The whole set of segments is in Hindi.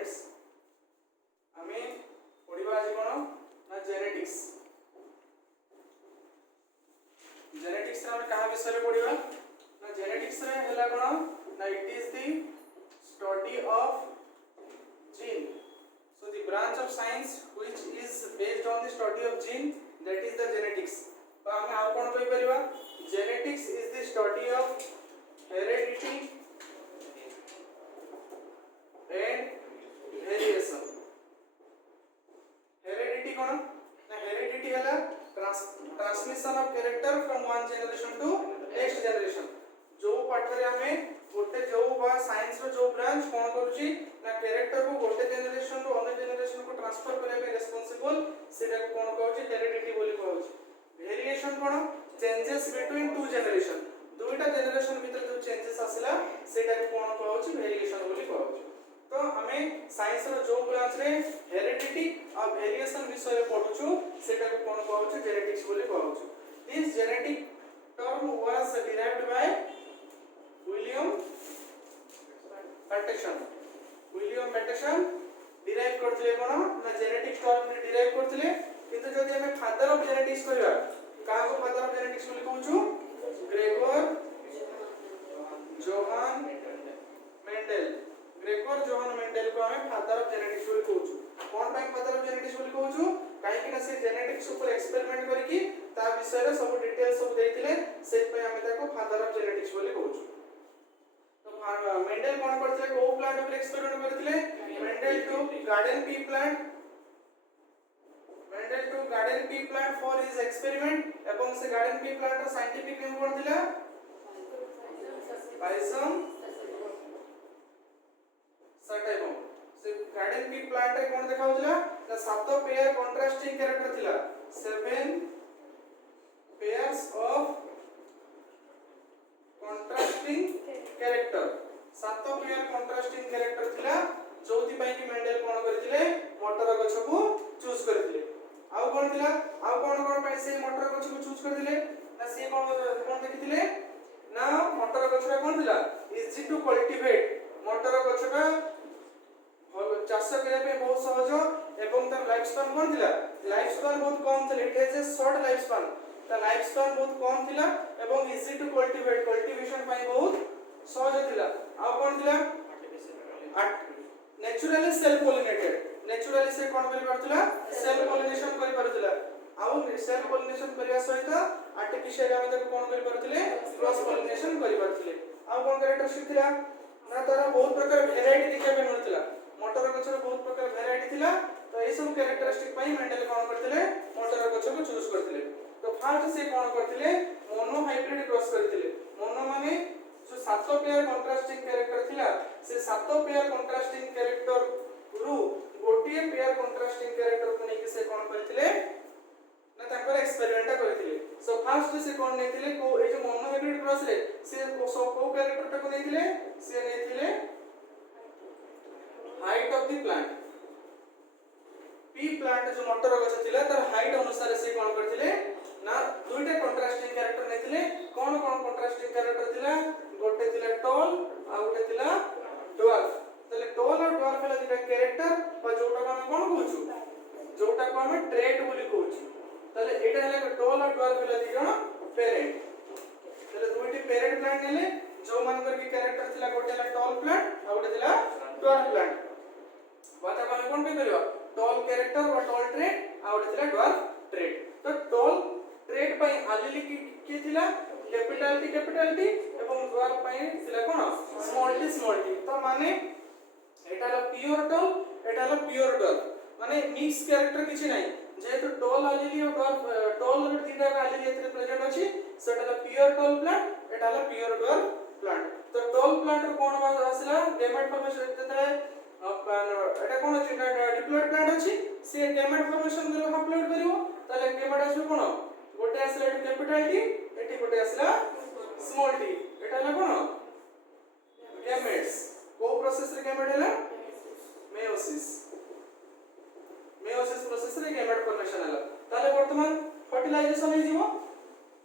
स्टूडेंट्स आमे पढ़िबा आज कोन ना जेनेटिक्स जेनेटिक्स रे कहा विषय रे पढ़िबा ना जेनेटिक्स रे हला कोन ना it is the study of gene so the branch of science which is based on the study of gene that is the genetics तो आमे आ कोन कहि परिबा genetics is the study of heredity and variation heredity कोन ना heredity हला transmission of character from one generation to next generation जो पाठ रे हमें गोटे जो बा साइंस रो जो ब्रांच कोन करूची ना कैरेक्टर को गोटे जनरेशन रो अन्य जनरेशन को ट्रांसफर करे में रिस्पांसिबल सेटा को कोन कहूची हेरेडिटी बोली कहूची वेरिएशन कोन चेंजेस बिटवीन टू जनरेशन दुईटा जनरेशन भीतर जो चेंजेस आसिला सेटा को कोन कहूची वेरिएशन बोली कहूची तो हमें साइंस रो जो ब्रांच रे हेरेडिटी और वेरिएशन विषय पढुछु सेटा को कोन कहूची जेनेटिक्स बोली कहूची this genetic term was derived by William Patterson derive करथिले कोन ना जेनेटिक्स टर्म रे derive करथिले किंतु जदि हमें फादर ऑफ जेनेटिक्स कहबा का को फादर ऑफ जेनेटिक्स बोली कहूछु ग्रेगोर जोहान मेंडल को हमें फादर ऑफ जेनेटिक्स बोली कहूछु कोन पाई फादर ऑफ जेनेटिक्स बोली कहूछु काहे कि ना से जेनेटिक्स ऊपर एक्सपेरिमेंट करके ता विषय रे सब डिटेल्स सब देथिले से पे हमें ताको फादर ऑफ जेनेटिक्स बोली कहूछु तो मेंडल कोन करथिले को प्लांट ऊपर एक्सपेरिमेंट करथिले Mendel took garden pea plant for his experiment एवं से गार्डन पी प्लांट रो साइंटिफिक नेम कोन थिला पाइसम सटाइबम से गार्डन पी प्लांट रे कोन देखाउतला ना सात पेयर कंट्रास्टिंग कैरेक्टर थिला 7 pairs of contrasting character सात पेयर कंट्रास्टिंग कैरेक्टर थिला जोथि पई कि मेंडल कोन करथिले मटर गछ को चूज करथिले आउ कोन थिला आउ कोन पई से मटर गछ को चूज करथिले ना से कोन देखिथिले ना मटर गछ कोन थिला इजी टू कल्टीवेट मटर गछ का चाष करे पे बहुत सहज एवं तार लाइफ स्पैन कोन थिला लाइफ स्पैन बहुत कम थिले it has a short life span ता लाइफ स्पैन बहुत कम थिला एवं इजी टू कल्टीवेट कल्टीवेशन पई बहुत सहज थिला आ कोन थिला नेचुरली सेल्फ पॉलिनेटेड नेचुरली से कोन करि परथिला सेल्फ पॉलिनेशन करि परथिला आउ सेल्फ पॉलिनेशन करिया सहित आर्टिफिशियल हम तक कोन करि परथिले क्रॉस पॉलिनेशन करि परथिले आउ कोन कैरेक्टरशिप थिला ना तारा बहुत प्रकार वेराइटी देखा पे मिलथिला मटर गछ रे बहुत प्रकार वेराइटी थिला तो ए सब कैरेक्टरिस्टिक पई मेंडल कोन करथिले मटर गछ को चूज करथिले तो फास्ट से कोन करथिले मोनो हाइब्रिड क्रॉस करथिले मोनो माने जो सात पेयर कंट्रास्टिंग कैरेक्टर थिला से सात पेयर कंट्रास्टिंग कैरेक्टर रु गोटिए पेयर कंट्रास्टिंग कैरेक्टर को नेकी से कोन करथिले ना ताकर एक्सपेरिमेंट करथिले सो फास्ट से कोन नेथिले को ए जो मोनो हाइब्रिड क्रॉस रे से को कैरेक्टर को नेथिले से नेथिले height of the plant P plant जो मटर गछ थिला तार हाइट अनुसार से कोन करथिले ना दुईटा कंट्रास्टिंग कैरेक्टर नेथिले कोन कंट्रास्टिंग कैरेक्टर थिला गोटे थिला टॉल आ गोटे थिला ड्वार्फ तले टॉल और ड्वार्फ हला दुईटा कैरेक्टर बा जोटा को हम कोन कहूछु जोटा को हम ट्रेट बोली कहूछु तले एटा हला टॉल और ड्वार्फ हला दी जण पेरेंट तले दुईटी पेरेंट प्लांट नेले जो मानकर की कैरेक्टर थिला गोटे हला टॉल प्लांट आ गोटे थिला ड्वार्फ प्लांट बाता को हम कोन पे करियो टॉल कैरेक्टर और टॉल ट्रेट आ गोटे थिला ड्वार्फ ट्रेट तो टॉल ट्रेट पई आलिली की थिला कैपिटल टी एवं ड्वार्फ पई थिला कोन स्मॉल टी तो माने एटा ला प्योर टॉल एटा ला प्योर ड्वार्फ माने मिक्स कैरेक्टर किछि नै जेतु टॉल आलिली और ड्वार्फ टॉल रे तीनटा आलिली एथरे प्रेजेंट अछि सेटा ला प्योर टॉल प्लांट एटा ला प्योर ड्वार्फ प्लांट तो टॉल प्लांट रो कोन बात आसिला गैमेट फॉर्मेशन तेतले एटा कोन अछि डिप्लॉयड प्लांट अछि से गैमेट फॉर्मेशन करियो अपलोड करियो ताले गैमेट आसु कोन गोटे आसला कैपिटल टी एटी गोटे आसला स्मॉल टी एटा ला कोन गैमेट्स को प्रोसेस रे गैमेट हला मेयोसिस प्रोसेस रे गैमेट फॉर्मेशन हला ताले वर्तमान फर्टिलाइजेशन हे जीवो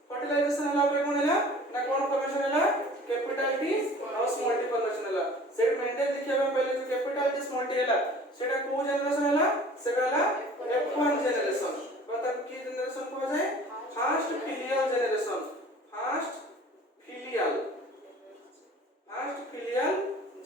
फर्टिलाइजेशन हला पर कोन हला ना कोन फॉर्मेशन हला कैपिटल टी और स्मॉल टी फॉर्मेशन हला सेट मेंटेन देखिया हम पहले जो कैपिटल टी स्मॉल टी हला सेटा को जनरेशन हला सेटा हला F1 जनरेशन बता की जनरेशन को जाए fast filial generation fast filial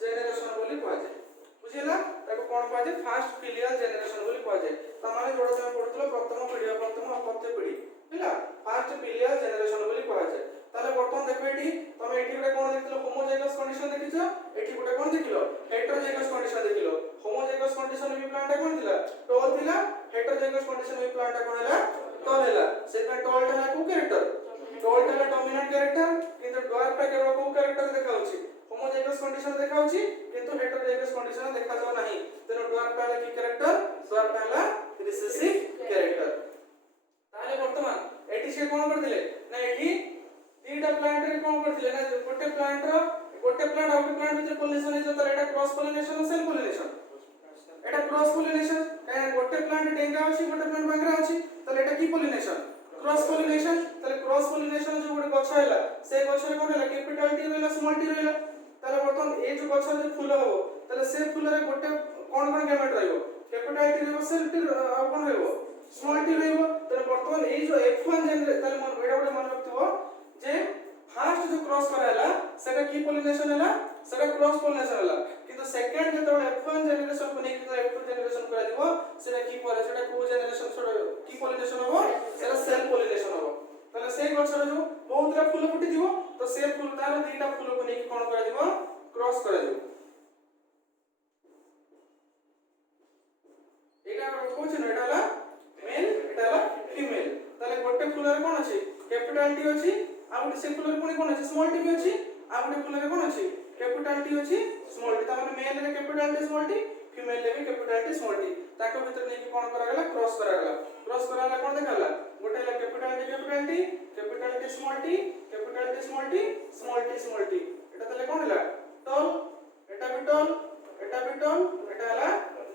generation बोली कह जाए बुझिला ताको कोन कह जाए फास्ट फिलियल जनरेशन बोली कह जाए त माने जोडा તમે पढुतलो प्रथम पीढ़ी प्रथम अपत्य पीढ़ी हैला फास्ट फिलियल जनरेशन बोली कह जाए ताले वर्तमान देखो एठी तमे एठी गुटे कोन देखिलो होमोजाइगस कंडीशन देखिছো एठी गुटे कोन देखिलो हेटेरोजाइगस कंडीशन देखिलो होमोजाइगस कंडीशन में प्लांट कोन थिला टॉल थिला हेटेरोजाइगस कंडीशन में प्लांट कोन हला टॉल हला सेटा टॉल हला को कैरेक्टर टॉल हला डोमिनेंट कैरेक्टर किंतु ड्वार्फ टा केवल को कैरेक्टर देखाउची होमोजाइगस कंडीशन देखाउची किंतु हेटेरोजाइगस कंडीशन देखा जाउ नाही तेनो ड्वार्फ टा की कैरेक्टर ड्वार्फ टा हला रिसेसिव कैरेक्टर ताले वर्तमान एठी से कोन करथिले ना एठी तीटा प्लांट रे कोन करथिले ना गोटे प्लांट आउट प्लांट भीतर पोलिनेशन हे जतले एटा क्रॉस पोलिनेशन सेल पोलिनेशन एटा क्रॉस पोलिनेशन काहे गोटे प्लांट डेंगा अछि गोटे प्लांट बांगरा अछि तले एटा की पोलिनेशन क्रॉस पोलिनेशन तले क्रॉस पोलिनेशन जो गोटे गछ हैला से गछ रे कोन हैला कैपिटल टी रहला स्मॉल टी रहला तले बर्तन ए जो गछ रे फूल हो तले से फूल रे गोटे कोन गैमेट रहइबो कैपिटल टी रहइबो सेल टी आ कोन रहइबो स्मॉल टी रहइबो तले बर्तन ए जो F1 जनरेट तले मन एटा गोटे मन रखथिबो जे फास्ट जो क्रॉस कराला सेटा की पोलिनेशन हैला सेटा क्रॉस पोलिनेशन हैला किंतु सेकंड जेतो F1 जनरेशन को नेकी तो F2 जनरेशन करा दिबो सेटा की परे सेटा को जनरेशन छोड़ की पोलिनेशन होबो सेटा सेल पोलिनेशन होबो तले से गछर जो बहुतरा फूल फुटी दिबो तो से फूल तार दीटा फूल को नेकी कोन करा दिबो क्रॉस करा दिबो एटा कोछ न एटा हला मेल एटा हला फीमेल तले गोटे फूल रे कोन अछि कैपिटल टी अछि आ गोटे से फूल रे कोन अछि स्मॉल टी अछि आ गोटे फूल रे कोन अछि कैपिटल टी अछि स्मॉल टी त माने मेल रे capital T small T female रे भी कैपिटल टी स्मॉल टी ताको भीतर नै कि कोन करा गेला क्रॉस करा गेला कोन देखाला गोटे हला capital T small T capital T small T small T एटा तले कोन हला टॉल एटा भी टॉल एटा हला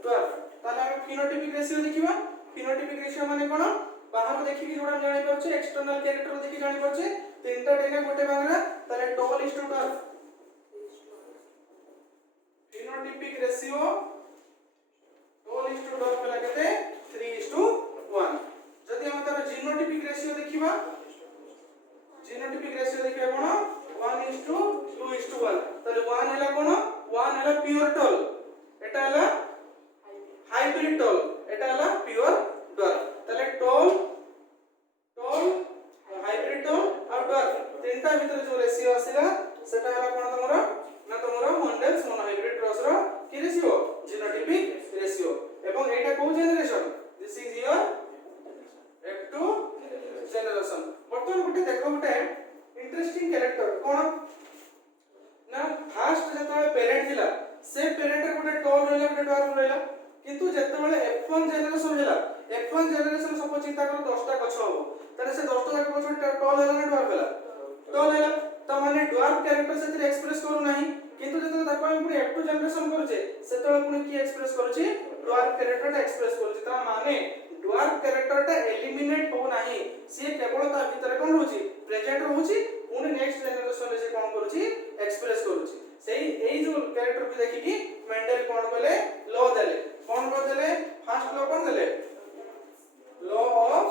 ड्वार्फ ताले हम फिनोटाइपिक रेशियो देखिबा फिनोटाइपिक रेशियो माने कोन बाहर देखि कि जोडा जानि परछे एक्सटर्नल कैरेक्टर देखि जानि परछे तीनटा डेगा गोटे बांगरा ताले tall is to dwarf phenotypic ratio tall is to dwarf होला केते 3:1 जदि हम तार जीनोटाइपिक रेशियो देखिबा कोन 1:2:1 ताले 1 हैला कोन 1 हैला प्योर टॉल एटा हैला हाइब्रिड टॉल एटा हैला प्योर ड्वार्फ ताले टॉल हाइब्रिड टॉल और ड्वार्फ तीनटा भीतर जो रेशियो आसीला सेटा हैला कोन तमरो ना तमरो मॉन्डेल्स मोनो हाइब्रिड क्रॉस रो की रेशियो जीनोटाइपिक रेशियो एवं एटा को generation this is your F2 generation बर्तमान गुटे देखो गुटे इंटरेस्टिंग कैरेक्टर कोन ना फास्ट जतले पेरेंट थिला से पेरेंट गुटे टॉल रहला गुटे ड्वार्फ रहला किंतु जेतेबेले F1 जनरेशन हैला F1 जनरेशन सब चिंता करो 10टा गछ हो तने से 10टा गछ टॉल हैला ना ड्वार्फ हैला टॉल हैला त माने ड्वार्फ कैरेक्टर से एक्सप्रेस करू नाही किंतु जेते ताको हम पुनी F2 जनरेशन करूचे सेतेबेले पुनी की एक्सप्रेस करूची ड्वार्फ कैरेक्टर एक्सप्रेस करूची त माने ड्वार्फ कैरेक्टर ता एलिमिनेट हो नाही से केवल ता भीतर कोन होची प्रेजेंट होची पुनी नेक्स्ट जनरेशन रे से कोन करूची एक्सप्रेस करूची सेही एई जो कैरेक्टर को देखि कि मेंडल कोन बोले लॉ देले कोन कर देले फर्स्ट लॉ कोन देले लॉ ऑफ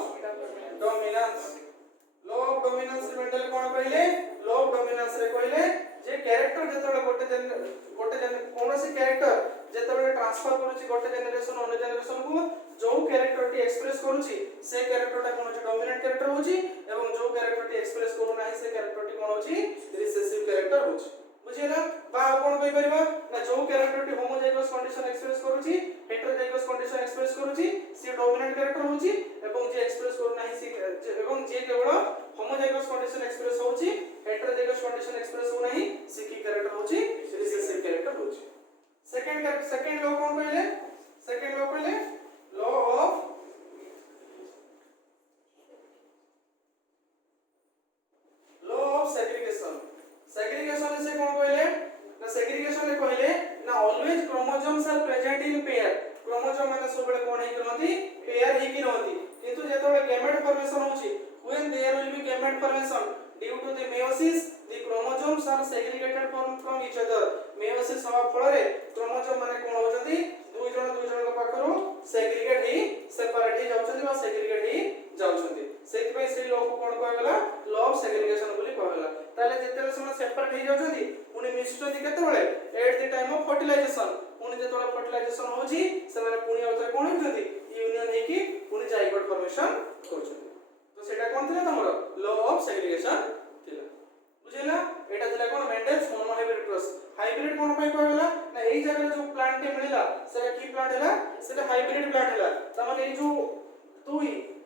डोमिनेंस मेंडल कोन कहले लॉ ऑफ डोमिनेंस रे कहले जे कैरेक्टर जेतबे गोटे जन कोनोसी कैरेक्टर जेतबे ट्रांसफर करूची गोटे जनरेशन अन्य जनरेशन को जो कैरेक्टर टी एक्सप्रेस करूची से कैरेक्टर ता कोन डोमिनेंट कैरेक्टर होची एवं जो कैरेक्टर टी एक्सप्रेस करू नाही से कैरेक्टर टी कोन होची रिसेसिव कैरेक्टर होची बुझिला बा कोन कहि परिबा ना जो character T homozygous condition express करूची हेटेरोजाइगस कंडीशन एक्सप्रेस करूची से डोमिनेंट कैरेक्टर होची एवं जे एक्सप्रेस करू नाही से एवं जे केवल होमोजाइगस कंडीशन एक्सप्रेस होची हेटेरोजाइगस कंडीशन एक्सप्रेस हो नाही से की कैरेक्टर होची रिसेसिव कैरेक्टर होची सेकंड लॉ कोन कहले लॉ ऑफ सेग्रीगेशन से कोन कहले ना सेग्रीगेशन रे कहले ना always chromosomes are present in pair chromosome माने सबले कोन हे रहंती पेयर हे की रहंती किंतु जेतबे गैमेट फॉर्मेशन होची when there will be gamete formation due to the meiosis the chromosomes are segregated from each other meiosis हवा फल रे क्रोमोसोम माने कोन होजंती दुई जण पाखरु सेग्रीगेट ही सेपरेट ही जाउछंती बा सेग्रीगेट ही जाउछंती सेति पे से लोग कोन कहला लॉ ऑफ सेग्रीगेशन बोली कहला ताले जेतेले समय सेपरेट ही जाउछंती उनी मिसुछंती केते बेले at the time of fertilization उनी जेतोले फर्टिलाइजेशन होजी से माने पुनी अवतर कोन होजंती यूनियन हे की पुनी जाइगोट फॉर्मेशन करछंती तो सेटा कोन थिला तमरो लॉ ऑफ सेग्रीगेशन थिला बुझिला एटा थिला कोन Mendel's mono hybrid cross hybrid कोन पय कहला ना एई जगह जो प्लांट टे मिलिला सेटा की प्लांट हैला सेटा हाइब्रिड प्लांट हैला त माने एई जो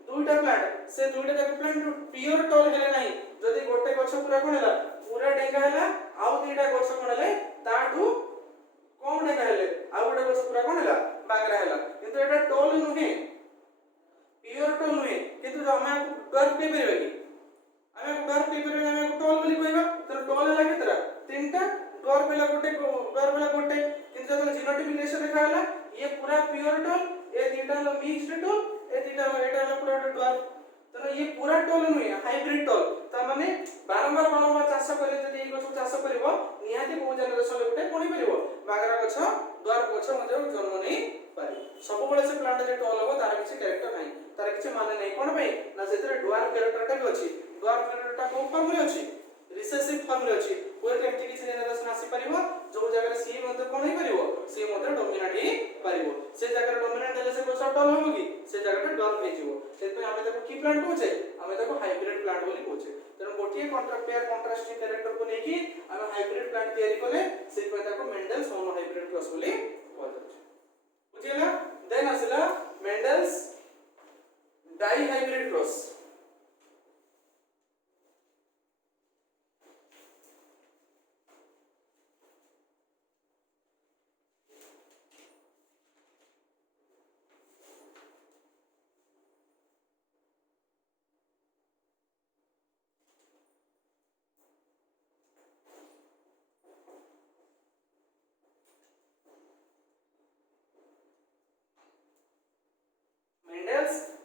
दुईटा प्लांट से दुईटा जाक प्लांट प्योर टॉल हेले नाही जदी गोटे गछ पूरा कोन हैला पूरा डेंगा हैला आउ दुईटा गछ कोन हैले ताठू कम डेंगा हेले आउ गोटे गछ पूरा कोन हैला बागरा हैला किंतु एटा टॉल नुहे प्योर टॉल नुहे किंतु जो हम डर पे परबे की हमें डर पे परबे हमें टॉल बोली कहबा तो टॉल हैला केतरा तीनटा डर पेला गोटे किंतु जब जीनोटिफिकेशन देखा हैला ये पूरा प्योर टॉल ए तीनटा लो मिक्स्ड टॉल ए तीनटा एटा हैला पूरा डर तो ये पूरा टॉल नुहे हाइब्रिड टॉल त माने बारंबार चाष करे जदी ए गछ चाष करबो निहाती बहु जनरेशन गोटे कोनी परबो बागरा गछ द्वार गछ मध्ये जन्म नै पारे सब बेले से प्लांट जे टॉल हो तार किछि कैरेक्टर नै तार किछि माने नै कोन पई ना जेतरे डुआर कैरेक्टरटा भी अछि डुआर कैरेक्टरटा को फॉर्म रे अछि रिसेसिव फॉर्म रे अछि कोइ केमति किछि जनरेशन आसी परिबो जो जगह सी मध्ये कोन हे परिबो सी मध्ये डोमिनेट ही परिबो से जगह डोमिनेट देले से कोइ टॉल होबो की से जगह डॉल हे जिवो से पे हमें ताको की प्लांट कहूचे हमें ताको हाइब्रिड प्लांट बोली कहूचे तन गोटिए कंट्रास्टिंग कैरेक्टर को नेकी हमें हाइब्रिड प्लांट तयारी कले से पे ताको मेंडल्स मोनो हाइब्रिड क्रॉस बोली कहउचे बुझिला देन असला Mendel's di hybrid cross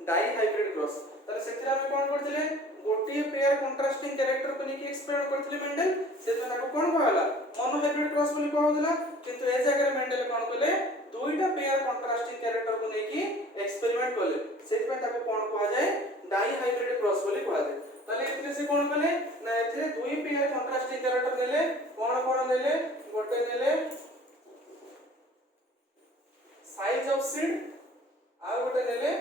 di hybrid cross तले सेथिरा हम कोन करथिले गोटी पेयर कंट्रास्टिंग कैरेक्टर को नेकी एक्सप्लेन करथिले मेंडल सेथि ताको कोन कहला मोनो हाइब्रिड क्रॉस बोली कहउला किंतु ए जगह मेंडल कोन कले दुईटा पेयर कंट्रास्टिंग कैरेक्टर को नेकी एक्सपेरिमेंट कले सेथि पे ताको कोन कहा जाय डाई हाइब्रिड क्रॉस बोली कहा जाय तले एथिरे से कोन कले ना एथिरे दुई पेयर कंट्रास्टिंग कैरेक्टर नेले कोन नेले गोटे नेले साइज ऑफ सीड आ गोटे नेले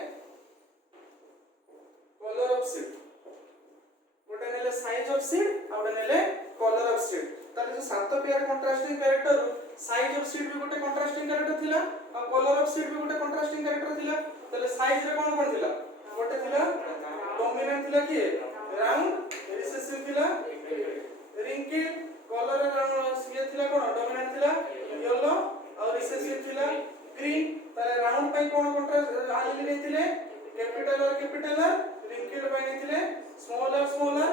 कलर ऑफ सीड गोटे नेले साइज ऑफ सीड और नेले कलर ऑफ सीड ताले जो सात pair contrasting character size of seed भी गोटे कंट्रास्टिंग कैरेक्टर थिला और कलर ऑफ सीड भी गोटे कंट्रास्टिंग कैरेक्टर थिला ताले साइज रे कोन थिला गोटे थिला डोमिनेंट थिला कि राउंड रिसेसिव थिला रिंकिल कलर ये थिला कोन डोमिनेंट थिला येलो और रिसेसिव थिला ग्रीन ताले राउंड पई कोन कंट्रास्ट आली नै थिले कैपिटल रिंकिल पाई नेथिले स्मॉलर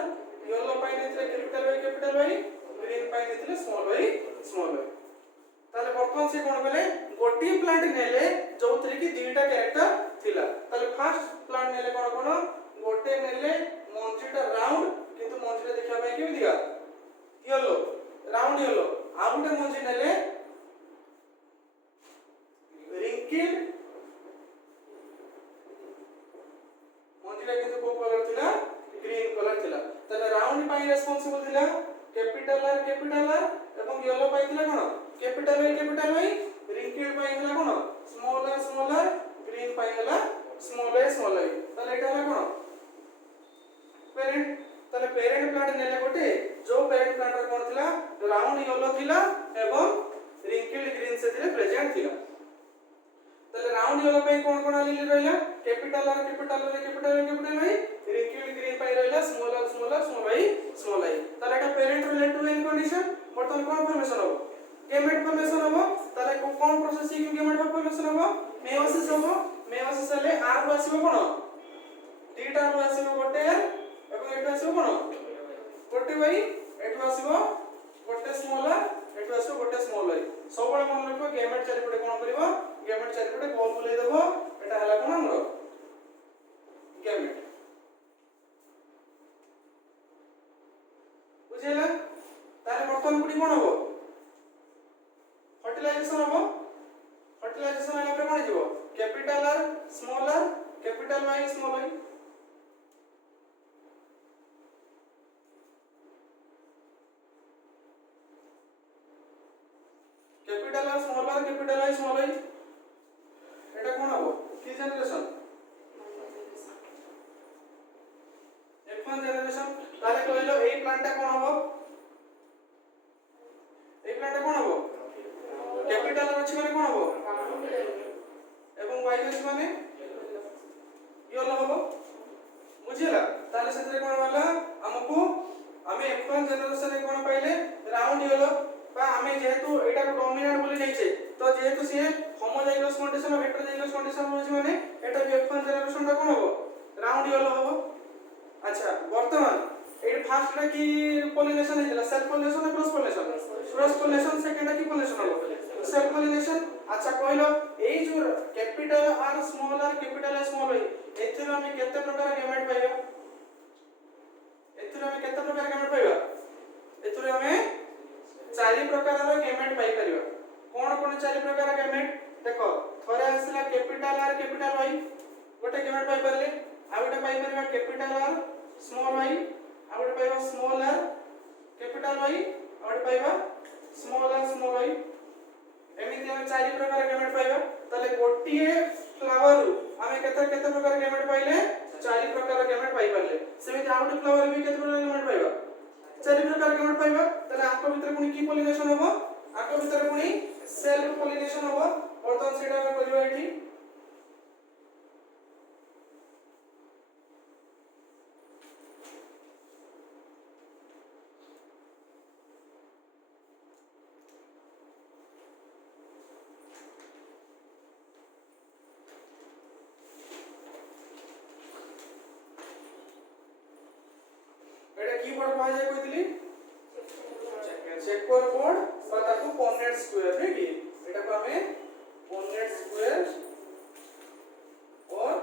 येलो पाई नेथिले कैपिटल वाई ग्रीन पाई नेथिले स्मॉल वाई ताले वर्तमान से कोन बेले गोटी प्लांट नेले जोतरे की दुईटा कैरेक्टर थिला ताले फर्स्ट प्लांट नेले कोन गोटे नेले मंजीटा राउंड किंतु मंजीटा देखा पाई केमि दिगा येलो राउंड येलो आ गोटे मंजी नेले रिंकिल किंतु को कलर थिला ग्रीन कलर थिला तले राउंड पाई रेस्पोंसिबल थिला कैपिटल एवं येलो पाई थिला कोन कैपिटल वाई रिंकिल पाई थिला कोन स्मॉलर ग्रीन पाई हला स्मॉल वाई तले एटा हला कोन पेरेंट तले पेरेंट प्लांट नेले गोटे जो पेरेंट प्लांट कोन थिला राउंड येलो थिला एवं रिंकिल ग्रीन से थिले प्रेजेंट थिला तले राउंड येलो पे कोन आली रहला कैपिटल वाई रिंकिल ग्रीन पाई रहला स्मॉल वाई तले एटा parent relate to an condition बर्तन कोन फॉर्मेशन हो गेमेट फॉर्मेशन हो तले कोन प्रोसेस की गेमेट फॉर्मेशन हो मेयोसिस ले आर को आसीबो कोन डीटा रो आसीबो गोटे एवं एटा आसीबो कोन गोटे वाई एटु आसीबो गोटे एटु आसीबो गोटे स्मॉल वाई सब बळे मन रखो गेमेट चारिपटे कोन करबो गेमेट चारिपटे गोल बुलाई देबो एटा हला कोन हमरो गेमेट बुझेला जीवो capital R small R capital Y small Y capital R capital Y small Y এটা কোন হবো কি জেনারেশন F1 জেনারেশন তাহলে কইলো এই প্ল্যানটা কোন হবো এই প্ল্যানটা কোন হবো ক্যাপিটাল আর আছে মানে কোন হবো এবং y আছে মানে ইয়েলো হবো বুঝিলা তাহলে সেটারে কোন হলো আমকু আমি F1 জেনারেশনে কোন পাইলে রাউন্ড ইয়েলো বা আমি যেহেতু এটা ডমিনেন্ট বলি নেইছে তো যেহেতু সে হোমোজাইগাস কন্ডিশন আর হেটেরোজাইগাস কন্ডিশন হচ্ছে মানে এটা F1 জেনারেশনটা কোন হবো রাউন্ড ইয়েলো হবো আচ্ছা বর্তমান এই ফার্স্টটা কি পলিনেশন হইছিল সেলফ পলিনেশন না ক্রস পলিনেশন সেকেন্ডটা কি পলিনেশন হলো সেলফ পলিনেশন আচ্ছা কইলো এই যে capital R capital R small আই এথির আমি কেতে প্রকার গেমেট পাইবা এথির আমি কেতে প্রকার গেমেট পাইবা এথির আমি চারি প্রকারର গেমেট পাই परिबा কোন কোন চারি প্রকারର গেমেট দেখো থরে আসলা ক্যাপিটাল আর ক্যাপিটাল ওয়াই গোটে গেমেট পাই পারলে আর গোটে পাই পারিবা ক্যাপিটাল আর স্মল ওয়াই আর গোটে পাইবা স্মল আর ক্যাপিটাল ওয়াই আর গোটে পাইবা স্মল ওয়াই এমিতি আমি চারি প্রকারର গেমেট পাইবা তাহলে গোটিয়ে ফ্লাওয়ার আমি কেতে কেতে প্রকারର গেমেট পাইলে চারি প্রকারର গেমেট পাই পারলে সেমিতি আর গোটে ফ্লাওয়ার বি কেতে প্রকারର গেমেট পাইবা চারি প্রকার গেমেট পাইবা তাহলে আঙ্ক ভিতরে কোনি কি পলিনেশন হবে আঙ্ক ভিতরে কোনি সেলফ পলিনেশন হবে বর্তমান সেটা আমরা করিবা এটি এটা কি বোর্ড পাওয়া যায় কইতিলি চেকর বোর্ড বা তাকু পনেট স্কয়ার নাকি এটা কো আমি পনেট স্কয়ার और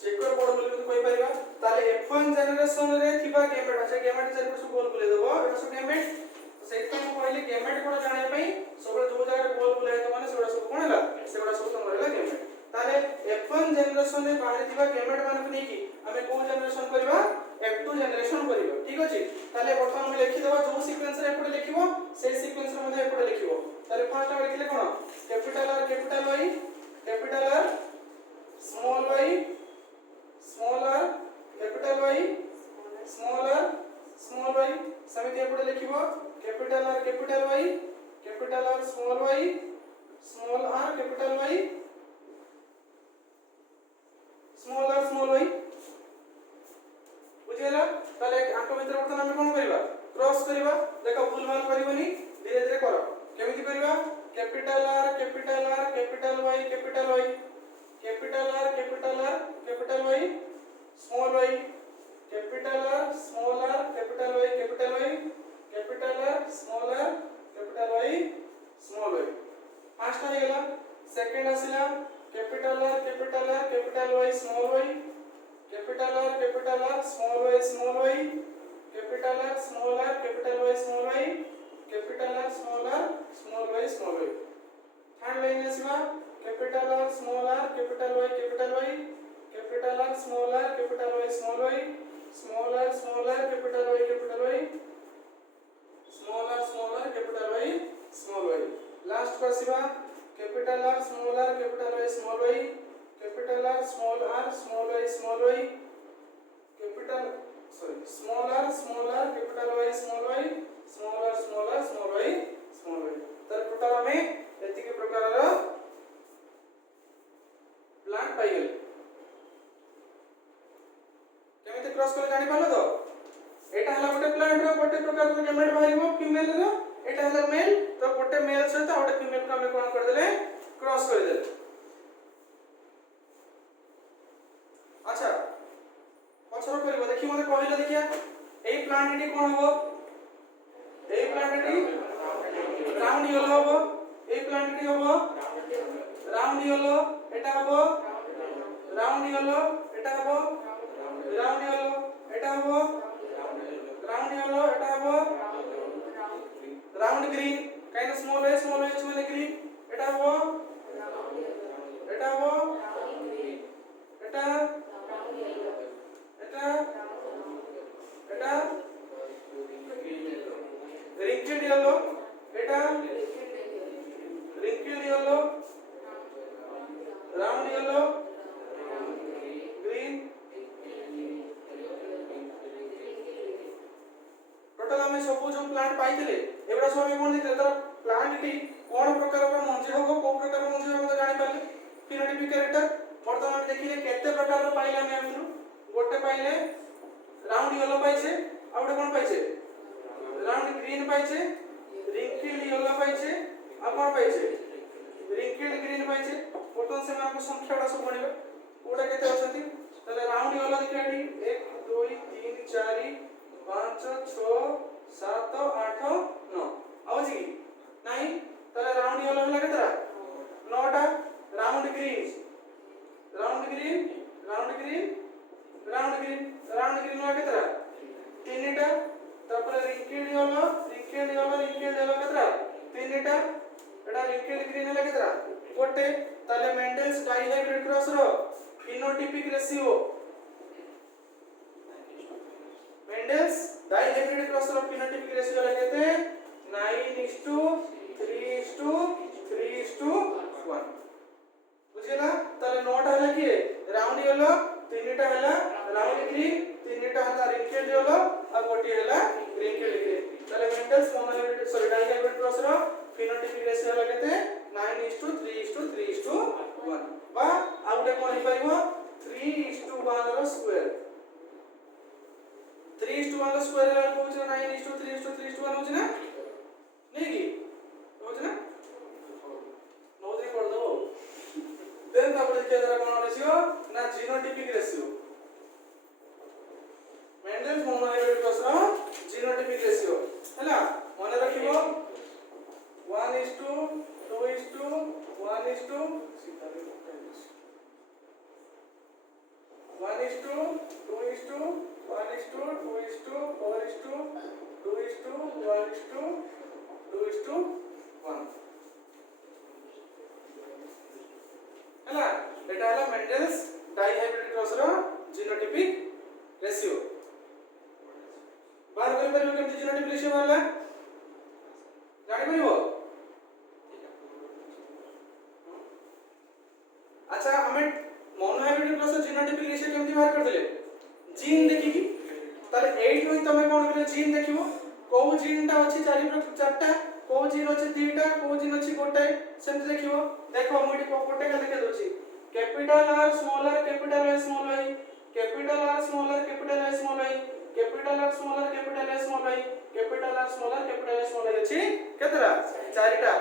চেকর বোর্ড বলি কই পারিবা তাহলে F1 জেনারেশন রে থিবা গেমেট আছে গেমেট যে কিছু গোল বলে দেব এটা সব গেমেট সেইটা মু কইলে গেমেট কোন জানিয়া পাই সবলে দুই জায়গা গোল বলে তো মানে সেটা সব কোন হলা সেটা সব তোমার হলা গেমেট তাহলে F1 জেনারেশন রে বাহির থিবা গেমেট মানে নেই কি আমি কোন জেনারেশন করিবা F2 জেনারেশন করিবা ঠিক আছে তাহলে বর্তমান আমি লিখি দেব যে সিকোয়েন্স রে এপড়ে লিখিব সেই সিকোয়েন্স রে মধ্যে এপড়ে লিখিব তাহলে ফার্স্ট আমি লিখলে কোন capital R capital Y capital R small Y small R capital Y small Y সমিতি এপড়ে লিখিব capital R capital Y capital R small Y small R capital Y small Y বুঝিলা তাহলে আঙ্ক ভিতরে বর্তমান আমি কোন করিবা ক্রস করিবা দেখো ভুল ভাল করিবনি ধীরে ধীরে করো কেমিতি করিবা capital R capital Y capital Y capital R capital Y small Y capital R capital Y capital Y capital R capital Y small Y first হয়ে গেল সেকেন্ড আসিলা capital R capital Y small Y capital R small y capital R capital y small y capital R small y small y third line आसीबा capital R capital y capital y capital R capital y small y small r capital y capital y small r capital y small y last को आसीबा capital R capital y small y capital R small y small y capital small r capital y small y small r small y small y तर टोटल हमें एति के प्रकार रो प्लांट पाइल केमिति क्रॉस कर जानि पालो तो एटा हला गोटे प्लांट रो गोटे प्रकार रो गैमेट बाहरिबो फीमेल रो एटा हला मेल तो गोटे मेल सहित गोटे फीमेल को हम कोन कर देले क्रॉस कर देले अच्छा पछरो करबो देखि मने कहिला देखिया एई प्लांट कोन हबो एई प्लांट राउंड येलो हबो एई प्लांट हबो राउंड येलो एटा हबो राउंड येलो एटा हबो राउंड येलो एटा हबो तमे सब जो प्लांट पाइथिले एबडा सब हम कोन देखले तर प्लांट टी कोन प्रकार रो मंजी होबो को प्रकार रो मंजी होबो जानि पाले फिनोटाइपिक कैरेक्टर वर्तमान हम देखिले केते प्रकार रो पाइले हम एमनु गोटे पाइले राउंड येलो पाइछे आ गोटे कोन पाइछे राउंड ग्रीन पाइछे रिंकल्ड येलो पाइछे आ कोन पाइछे रिंकल्ड ग्रीन पाइछे वर्तमान से हम संख्याडा सब गणिबा कोडा केते अछंती तले राउंड येलो देखियाडी 1 2 3 4 5 6 7 8 9 आवछि की नाही तले राउंड येलो होला केतरा 9टा round green round green round green round green round green होला केतरा 3टा तापर wrinkled yellow wrinkled yellow wrinkled yellow केतरा 3टा एटा रिंकल्ड ग्रीन होला केतरा गोटे ताले मेंडल्स डाइहाइब्रिड क्रॉस रो phenotypic ratio Mendel's dihybrid cross रो फिनोटाइपिक रेशियो लगेते 9:3:3:1 बुझिला ताले 9टा हला कि राउंड येलो 3टा हला राउंड ग्रीन 3टा हला रिंकल्ड येलो आ गोटी हला रिंकल्ड ग्रीन ताले Mendel's monohybrid sorry dihybrid cross रो फिनोटाइपिक रेशियो लगेते 9:3:3:1 बा आउटे कोन हे परिबो 3:1 रो स्क्वायर 3:1 रो स्क्वायर ला कोन छै 9:3:3:1 होछ ना नहीं की होछ ना नोदे कर दो देन तापर देखिए जरा कोन रेशियो ना genotypic ratio Mendel's monohybrid cross रो जीनोटाइपिक रेशियो हैला मन रखिबो 1:2:1:2:4:2:1:2:1 हैला एटा हला मेंडल्स डाइहाइब्रिड क्रॉस रो जीनोटाइपिक रेशियो बाहर कर परिबो केमति जीनोटाइपिक रेशियो वाला जानि परिबो अच्छा हमें मोनोहाइब्रिड क्रॉस जीनोटाइपिक रेशियो केमति बाहर कर देले जीन देखि की ताले 8 रो तमे कोन करे जीन देखिबो को जीन ता अछि 4टा को जीन अछि 2टा को जीन अछि गोटे सेमति देखिबो देखो मुडी गोटे का देखे दोछि capital R small R capital R small I capital R small R capital R small I capital R small R capital R small I capital R small R capital R small I अछि केतरा 4टा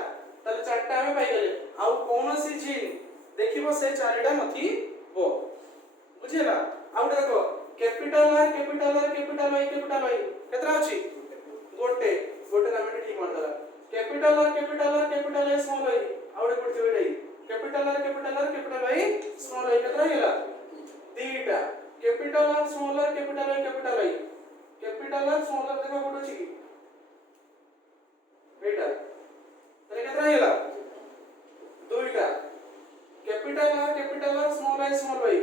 ताले 4टा हमें पाई गेले आउ कोनोसी जीन देखिबो से 4टा नथी हो बुझिला आउ देखो capital R capital R capital I केतरा अछि गोटे गोटे नाम ठीक मान दला capital R capital I small I आउडे पड़थि वेडे capital R capital I small I केतरा हिला 2टा capital R small R capital I capital R small R देखो गोटे अछि की बेटा तले केतरा हिला 2टा capital R small I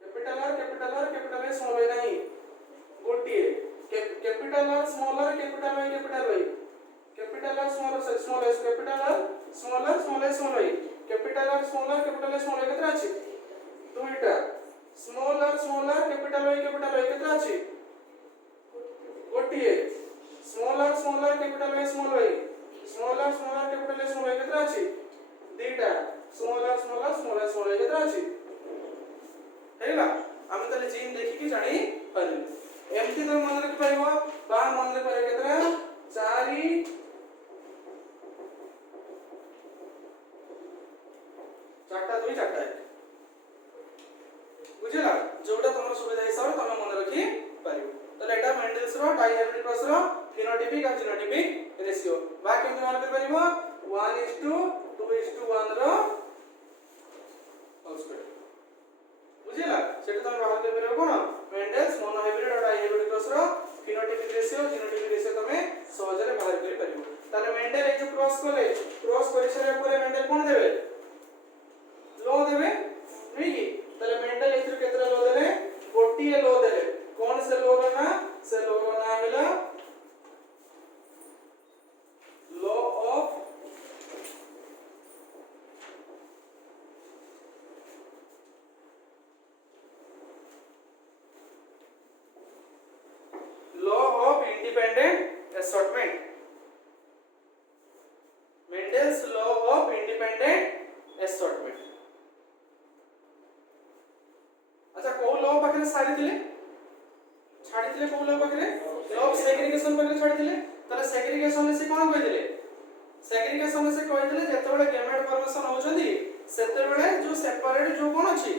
capital R small I नहीं गोटिए capital R small R capital I capital R small I capital R small I capital R small I केतरा अछि 2टा स्मॉल आर कैपिटल आई केतरा अछि गोटिए small R capital I small R capital I केतरा अछि 2टा स्मॉल आर आई केतरा अछि हेला हम तले जीन देखि कि जानि पारि एमति तो मन रख पाइबो बा मन रख पारे केतरा 4 चारटा 2 चारटा 1 बुझिला जोडा तमर सुविधा हिसाब तमे मन रखी पारिबो तले एटा मेंडल्स रो डाइहाइब्रिड क्रॉस रो फिनोटाइपिक और जीनोटाइपिक रेशियो बा केमति मन कर पारिबो 1:2:1 रो होल स्क्वायर बुझिला सेटा तमे बाहर कर पारिबो कोन मेंडल्स मोनोहाइब्रिड और डाइहाइब्रिड क्रॉस रो फिनोटाइपिक रेशियो जीनोटाइपिक रेशियो तमे सहजरे बाहर कर पारिबो ताले मेंडल ए जो क्रॉस करि सारे परे मेंडल कोन देबे लो देबे नहीं की ताले मेंडल एथि केतरा लो देले गोटिए लो देले कोन से लो ना हैला law of law independent assortment. Mendel's law of independent assortment. अच्छा को लॉ पाखरे सारी छाड़ी को लॉ पाखरे लॉ ऑफ सेग्रीगेशन पाखरे छाड़ी ताले सेग्रीगेशन से कोन कहि दिले सेग्रीगेशन से कहि दिले जेतेबेले गैमेट फॉर्मेशन होचंदी सेतेबेले जो सेपरेट जो कोन अछि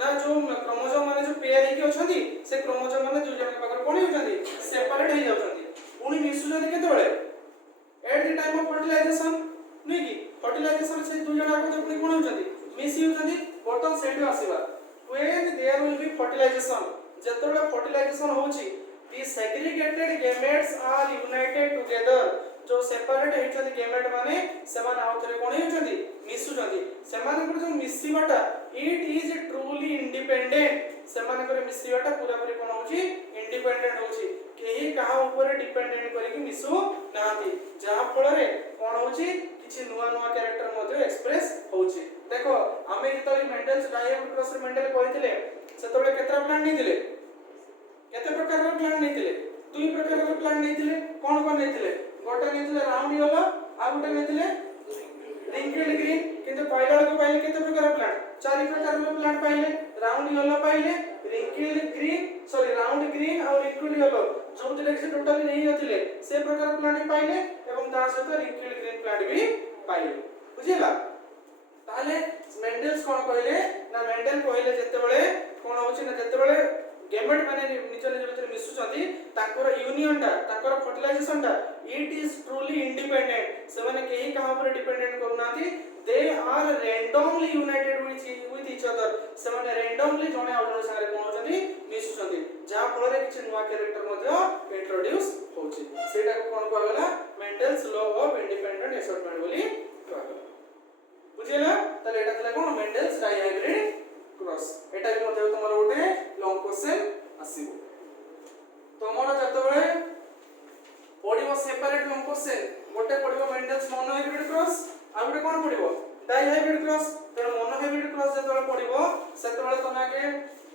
ना जो क्रोमोसोम माने जो पेयर हेकी अछंदी से क्रोमोसोम माने दुई जन पाखरे कोन होचंदी सेपरेट हे जाउचंदी पुनी मिसुचंदी केतेबेले at the time of fertilization नहीं की फर्टिलाइजेशन से दुई जन आको पुनी कोन होचंदी मिस होचंदी बर्तन सेटु आसीबा when there will be fertilization जेतेबेले फर्टिलाइजेशन होची the segregated gametes are united together जो सेपरेट हेचंदी गेमेट माने समान आउथरे कोन हेचंदी मिसुचंदी समान को जो मिसिबाटा इट इज ट्रूली इंडिपेंडेंट समान को मिसिबाटा पूरा पूरी कोन होची इंडिपेंडेंट होची केही कहा ऊपर डिपेंडेंट करी कि मिसु नांती जहा फल रे कोन होची किछि नुवा नुवा कैरेक्टर मध्ये एक्सप्रेस होची देखो आमे जतले मेंडल्स डायहेब्रिड क्रॉस रे मेंडल कहिथिले सेतबेले केतरा प्लांट निथिले केते प्रकार रो प्लांट निथिले दुई प्रकार रो प्लांट निथिले कोन निथिले गोटे निथिले राउंड येलो आ गोटे निथिले रिंकल्ड ग्रीन किंतु पहिला को पाइले केते प्रकार प्लांट चारि प्रकार रो प्लांट पाइले राउंड येलो पाइले wrinkled green sorry round green और रिंकल्ड येलो जो दिले से टोटली नहीं होतिले से प्रकार प्लांट पाइले एवं ता सहित रिंकल्ड ग्रीन प्लांट भी पाइले बुझिला ताले मेंडल्स कोन कहले ना मेंडल कहले जेतेबेले कोन होछि ना जेतेबेले गेमेट माने निज निज भीतर मिसुचंदी ताकर यूनियन टा ताकर फर्टिलाइजेशन टा इट इज ट्रूली इंडिपेंडेंट से माने केही कहा पर डिपेंडेंट करनाती they are randomly united with each other से माने रैंडमली जने और संगे कोन होचंदी मिसुचंदी जहा फल रे किछ नुवा कैरेक्टर मध्ये इंट्रोड्यूस होची सेटा को कोन कहला Mendel's law of independent assortment बोली कहला बुझिला तले एटा तले कोन मेंडल्स डायहाइब्रिड क्रॉस एटा भी मध्ये तमरो गोटे लॉन्ग क्वेश्चन आसीबो तमरो जतबेले पडिबो सेपरेट लॉन्ग क्वेश्चन गोटे पडिबो मेंडल्स मोनोहाइब्रिड क्रॉस आ गोटे कोन पडिबो डायहाइब्रिड क्रॉस तेनो मोनोहाइब्रिड क्रॉस जतबेले पडिबो सेतबेले तमे आगे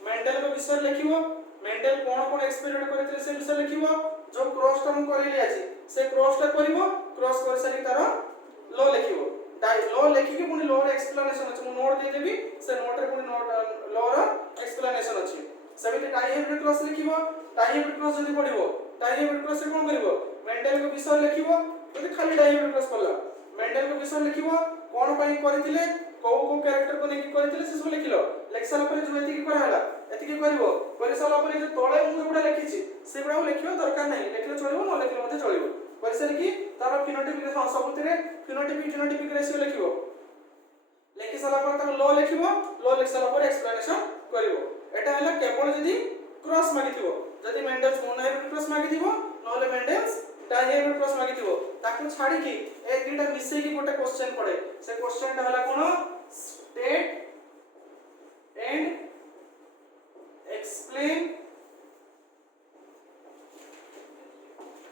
मेंडल को विषय लिखिबो मेंडल कोन कोन एक्सपेरिमेंट करथिले से विषय लिखिबो जो क्रॉस टर्म करैले अछि से क्रॉस टा करिवो क्रॉस कर सारी तारो लो लिखिबो लॉ लेखि के पुनी लॉ रे एक्सप्लेनेशन अछि मु नोट दे देबी से नोट रे पुनी नोट लॉ रे एक्सप्लेनेशन अछि सेमिति डायहाइब्रिड क्रॉस लिखिबो डायहाइब्रिड क्रॉस जदी पढिबो डायहाइब्रिड क्रॉस से कोन करिवो मेंडल को विषय लिखिबो जदी खाली डायहाइब्रिड क्रॉस पढला मेंडल को विषय लिखिबो कोन पई करथिले को कैरेक्टर को नेकी करथिले से सब लिखिलो लेक्चर पर जो एति की कराला एति की करिवो परिसला पर जो तळे मु गुडा लिखिछि से गुडा लिखियो दरकार नै लिखले चलिबो न लिखले मते चलिबो परिसरी की तार फिनोटाइपिक हां सबुतिरे फिनोटाइपिक जीनोटाइपिक रेशियो लिखिबो लेखि सला पर तार लॉ लिखिबो लॉ लिखसला पर एक्सप्लेनेशन करिवो एटा हला केवल जदी क्रॉस मागिथिबो जदी मेंडल्स मोनोहाइब्रिड क्रॉस मागिथिबो नले मेंडल्स डायहाइब्रिड क्रॉस मागिथिबो ताकू छाडी की ए दुटा मिसै की गोटे क्वेश्चन पड़े से क्वेश्चन ता हला कोन state and explain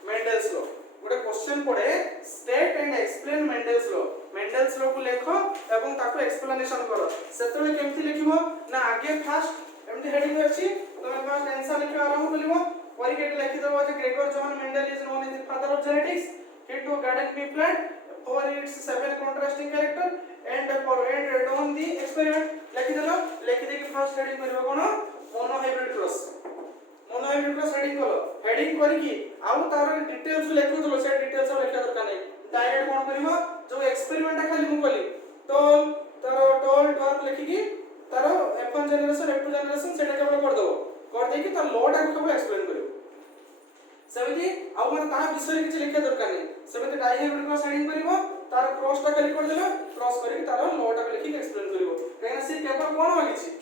Mendel's law गोटे क्वेश्चन पड़े state and explain Mendel's law को लेखो एवं ताको एक्सप्लेनेशन करो सेतबे केमति लिखिबो ना आगे फास्ट एमति हेडिंग अछि तमे फास्ट आंसर लिखिबो आरंभ करिवो परिकेट लिखि दबो जे Gregor John Mendel is known as the father of genetics he to garden bee plant for its seven contrasting character and for and on the experiment लिखि देलो लिखि दे कि फास्ट हेडिंग करिवो कोन मोनोहाइब्रिड क्रॉस हेडिंग करो हेडिंग करी की आउ तार डिटेल्स लेखु दलो से डिटेल्स लेखा दरकार नै डायरेक्ट कोन करिवो जो एक्सपेरिमेंट खाली मु कली टोल डॉर्क लिखि की तार F1 जनरेशन F2 जनरेशन सेटा केवल कर दबो कर दे की तार लॉ टा केवल एक्सप्लेन करिवो सेमिति आउ माने ता विषय किछ लिखा दरकार नै सेमिति डायहाइब्रिड क्रॉस हेडिंग करिवो तार क्रॉस टा खाली कर देलो क्रॉस करी तार लॉ टा लिखि एक्सप्लेन करिवो कहना से केवल कोन मागिछि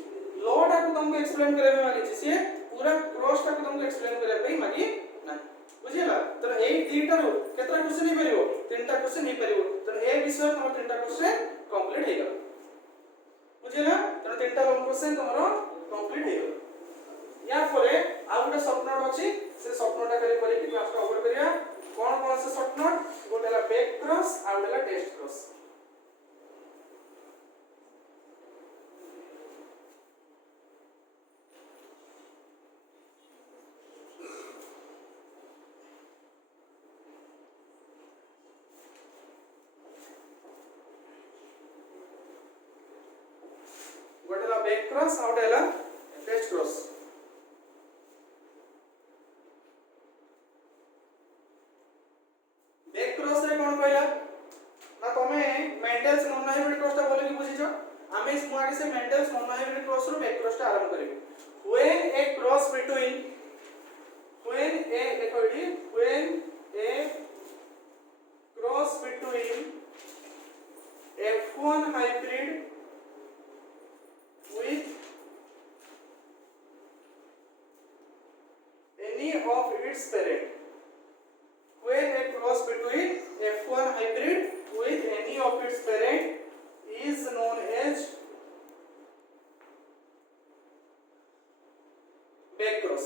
लॉ टा को तुमको एक्सप्लेन करे मागिछि से पूरा क्रॉस टा को तुमको एक्सप्लेन करे पई मागी ना बुझिला त ए तीनटा रो केतरा क्वेश्चन हे परिवो तीनटा क्वेश्चन हे परिवो त ए विषय तम तीनटा क्वेश्चन कंप्लीट हे गेल बुझिला त तीनटा लॉन्ग क्वेश्चन तमरो कंप्लीट हे गेल या परे आ गोटे शॉर्ट नोट अछि से शॉर्ट नोट करी कि क्लास का कवर करिया कोन से शॉर्ट नोट गोटेला बैक क्रॉस आ गोटेला टेस्ट क्रॉस बैक क्रॉस आउट हैला टेस्ट क्रॉस बैक क्रॉस रे कोन कहला ना तमे मेंडल्स नॉन हाइब्रिड क्रॉस ता बोले कि बुझिजो आमे इस मार्के से मेंडल्स नॉन हाइब्रिड क्रॉस रो बैक क्रॉस ता आरंभ करिवे when a cross between when a cross between F1 hybrid with any of its parent when a cross between F1 hybrid with any of its parent is known as back cross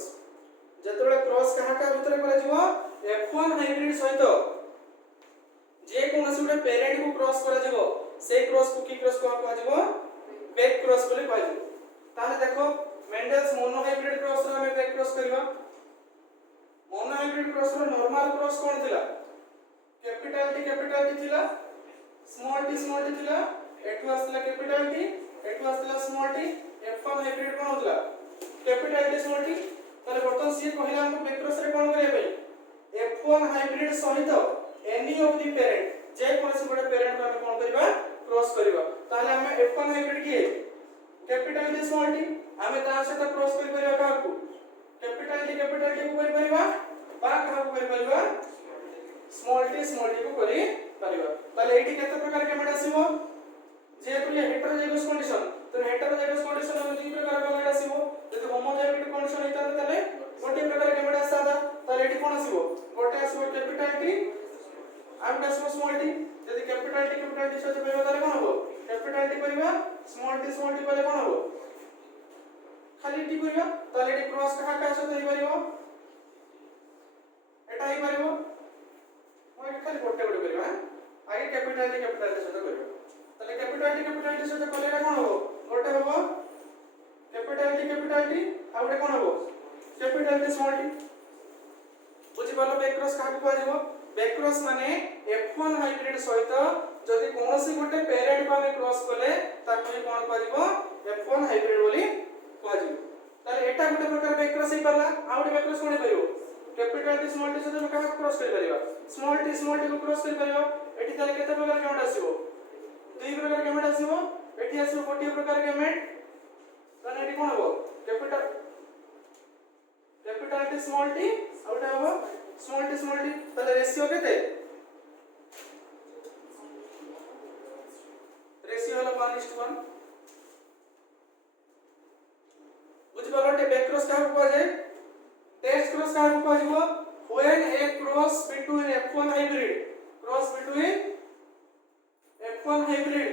जतबे क्रॉस कहा का भीतर करा जीवो F1 हाइब्रिड सहित जे कोनसी गुटे पेरेंट को क्रॉस करा जीवो से क्रॉस को की क्रॉस को जीवो बैक क्रॉस बोले कह जीवो ताने देखो मेंडल्स मोनो हाइब्रिड क्रॉस रो हमें बैक क्रॉस करबा मोनो हाइब्रिड क्रॉस रो नॉर्मल क्रॉस कोन थिला कैपिटल टी थिला स्मॉल टी थिला एटु आसला कैपिटल टी एटु आसला स्मॉल टी F1 हाइब्रिड कोन होतला कैपिटल टी स्मॉल टी ताले बर्तन सी कहिला हमको बैक क्रॉस रे कोन करिया भाई F1 हाइब्रिड सहित एनी ऑफ द पेरेंट जे कोनसी बडे पेरेंट को हम कोन करबा क्रॉस करबा ताले हमें F1 हाइब्रिड की कैपिटल टी स्मॉल टी हमें ता से क्रॉस कर परिबा का को कैपिटल टी को कर परिबा बा का को कर परिबा स्मॉल टी को करी परिबा ताले एटी केते प्रकार के मेड आसीबो जे तो ये हेटेरोजाइगस कंडीशन तो हेटेरोजाइगस कंडीशन में तीन प्रकार का मेड आसीबो यदि होमोजाइगस कंडीशन हेता ताले गोटे प्रकार के मेड आसादा ताले एटी कोन आसीबो गोटे आसीबो कैपिटल टी आउट आसीबो स्मॉल टी यदि कैपिटल टी सहित परिबा ताले कोन हो कैपिटल टी परिबा स्मॉल टी पले कोन हो खाली टी परिबा ताले एटी क्रॉस कहा का सहित हेई परिबो एटा हेई परिबो मोय खाली गोटे परिबा आगे कैपिटल टी सहित परिबा ताले कैपिटल टी सहित कलेरा कोन हो गोटे हो कैपिटल टी आ गोटे कोन हो कैपिटल टी स्मॉल टी बुझि पालो बैक क्रॉस काहा को आजिबो बैक क्रॉस माने F1 हाइब्रिड सहित जदि कोनोसी गोटे पेरेंट को हम क्रॉस कले ताको कोन परिबो F1 हाइब्रिड बोली कहजिबो ताले एटा गोटे प्रकार बैक क्रॉस हे परला आ गोटे बैक क्रॉस कोन परिबो कैपिटल टी स्मॉल टी सहित काहा क्रॉस कर परिबा स्मॉल टी को क्रॉस कर परिबो एटी ताले केते प्रकार के मेड आसीबो दुई प्रकार के मेड आसीबो एटी आसीबो गोटे प्रकार के मेड ताने एटी कोन हो capital T small T out हो स्मॉल टी ताले रेशियो केते रेशियो हला 1:1 बुझ पालोटे बैक क्रॉस का को जाय टेस्ट क्रॉस का को आजिबो when a cross between F1 hybrid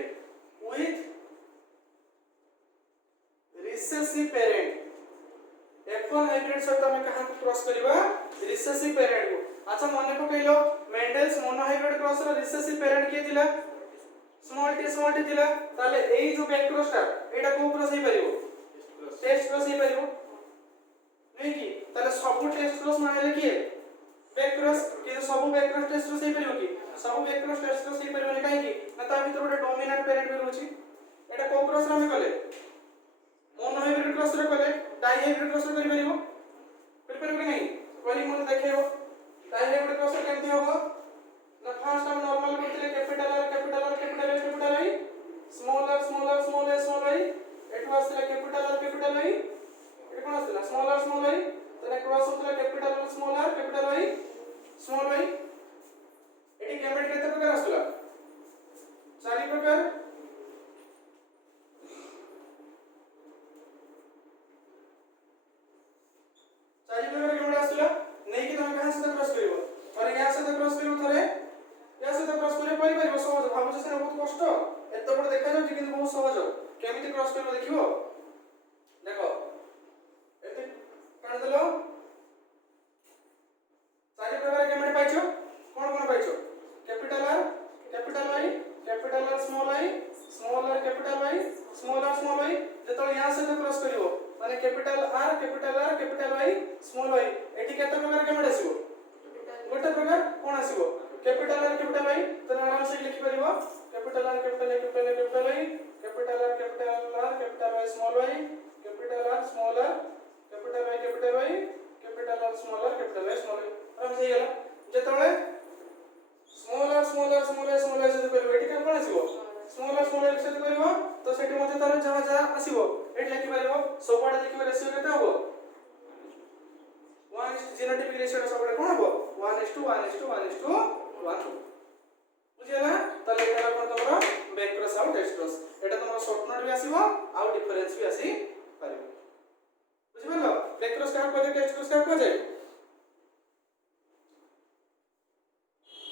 with recessive parent F1 hybrid सहित हम कहां को क्रॉस करबा रिसेसिव पेरेंट को अच्छा मने पकइलो मेंडल्स मोनो हाइब्रिड क्रॉस रो रिसेसिव पेरेंट के दिला स्मॉल टी दिला ताले एई जो बैक क्रॉस ता एटा को क्रॉस हे परिबो टेस्ट क्रॉस हे परिबो नहीं की ताले सब टेस्ट क्रॉस माने लिखिए बैक क्रॉस कि सब बैक क्रॉस टेस्ट क्रॉस हे परिबो कि सब बैक क्रॉस टेस्ट क्रॉस हे परिबो काहे कि ना ता भीतर गोटे डोमिनेंट पेरेंट रहउची एटा को क्रॉस रे हम कले मोनो हाइब्रिड क्रॉस रे कले डाई हाइब्रिड क्रॉस करि परिबो कि नहीं करी मन देखियो डाई हाइब्रिड क्रॉस केमति होबो ना फर्स्ट हम नॉर्मल करथिले कैपिटल आई स्मॉल आई एटु आसला कैपिटल आई एटु कोन आसला स्मॉल आई तने क्रॉस होतला कैपिटल आई स्मॉल आई एटी केमेट केते प्रकार आसला चारि प्रकार केमेट आसला नै कि तमे कहां से क्रॉस करिवो अरे या से क्रॉस करिवो थरे या से क्रॉस करे परिबो सहज भाबुछ से बहुत कष्ट एत बड देखा जाउ कि बहुत सहज केमिति क्रॉस करिवो देखिवो देखो एते काढ देलो चारि प्रकार केमेट पाइछो कोन पाइछो capital I small R capital I small I जेतल यहां से क्रॉस करिवो माने कैपिटल आई स्मॉल आई एटी केते प्रकार केमेट आसीबो गोटे प्रकार कोन आसीबो कैपिटल आई तने आराम से लिखि परिबो कैपिटल आई स्मॉल रेशियो सब कोन हो 1:1:1:1 बुझिला तले एटा कोन तमरो बैक क्रॉस आउट टेस्ट क्रॉस एटा तमरो शॉर्ट नोट भी आसीबो आउ डिफरेंस भी आसी पारिबो बुझिबलो बैक क्रॉस का को टेस्ट क्रॉस का को जाय